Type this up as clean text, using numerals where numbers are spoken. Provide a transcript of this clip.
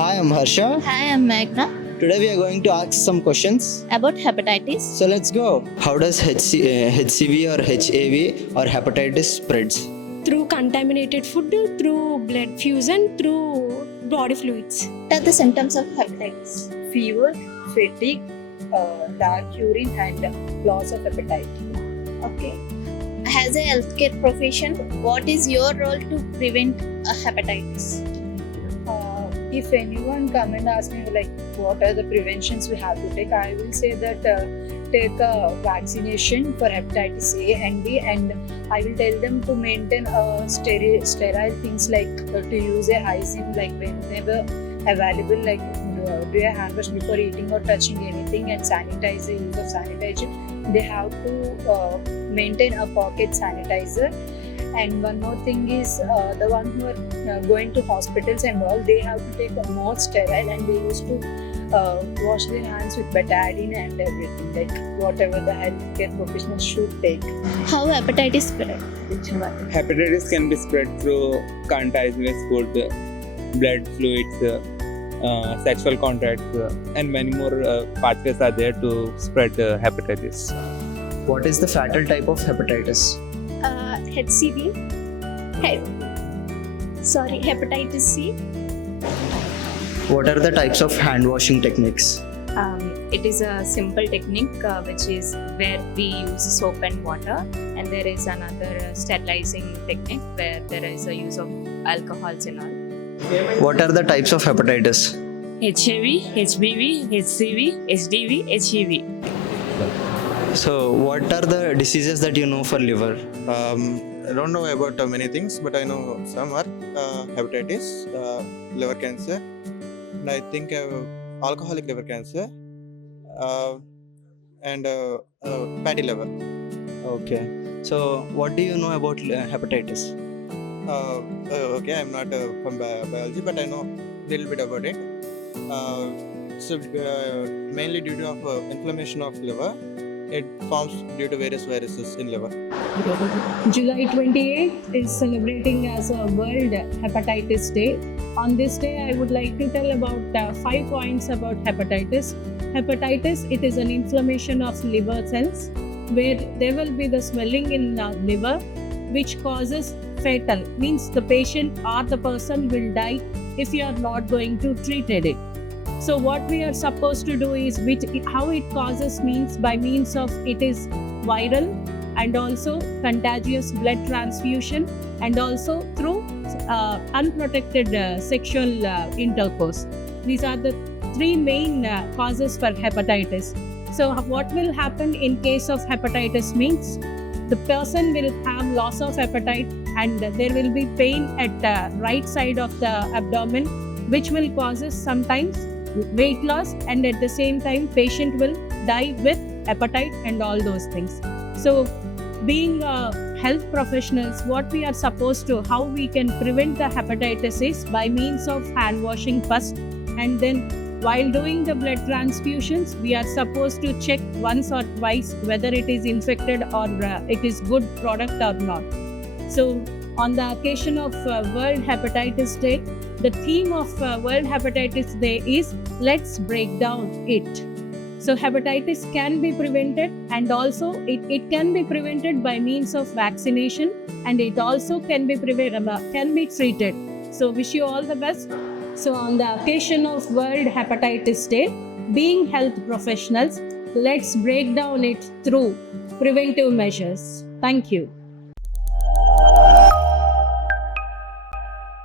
Hi, I'm Harsha. Hi, I'm Meghna. Today we are going to ask some questions. About hepatitis. So let's go. How does HCV or HAV or hepatitis spreads? Through contaminated food, through blood fusion, through body fluids. What are the symptoms of hepatitis? Fever, fatigue, dark urine, and loss of appetite. Okay. As a healthcare profession, what is your role to prevent a hepatitis? If anyone come and ask me like what are the preventions we have to take, I will say that take a vaccination for hepatitis A and B, and I will tell them to maintain sterile things like to use a hygiene like whenever available, like do a hand wash before eating or touching anything, and sanitize the use of sanitizer. They have to maintain a pocket sanitizer. And one more thing is the one who are going to hospitals and all, they have to take a more sterile, and they used to wash their hands with betadine and everything, like whatever the healthcare professionals should take. How hepatitis spread? Hepatitis can be spread through continuous food, blood fluids, sexual contacts, and many more pathways are there to spread hepatitis. What is the fatal type of hepatitis? HCV, hepatitis C. What are the types of hand washing techniques? It is a simple technique which is where we use soap and water, and there is another sterilizing technique where there is a use of alcohols and all. What are the types of hepatitis? HIV, HBV, HCV, HDV, HEV. So, what are the diseases that you know for liver? I don't know about many things, but I know some are hepatitis, liver cancer, and I think alcoholic liver cancer, and fatty liver. Okay. So, what do you know about hepatitis? Okay, I'm not from biology, but I know a little bit about it. Mainly due to inflammation of liver, it forms due to various viruses in liver. July 28th is celebrating as a World Hepatitis Day. On this day, I would like to tell about 5 points about hepatitis. Hepatitis, it is an inflammation of liver cells where there will be the swelling in the liver which causes fatal, means the patient or the person will die if you are not going to treat it. So what we are supposed to do is how it causes means by means of it is viral and also contagious blood transfusion and also through unprotected sexual intercourse. These are the 3 main causes for hepatitis. So what will happen in case of hepatitis means the person will have loss of appetite and there will be pain at the right side of the abdomen, which will causes sometimes weight loss, and at the same time patient will die with appetite and all those things. So being health professionals, what we are supposed to, how we can prevent the hepatitis is by means of hand washing first, and then while doing the blood transfusions we are supposed to check once or twice whether it is infected or it is good product or not. So on the occasion of World Hepatitis Day, the theme of World Hepatitis Day is let's break down it. So hepatitis can be prevented, and also it can be prevented by means of vaccination, and it also can be treated. So wish you all the best. So on the occasion of World Hepatitis Day, being health professionals, let's break down it through preventive measures. Thank you.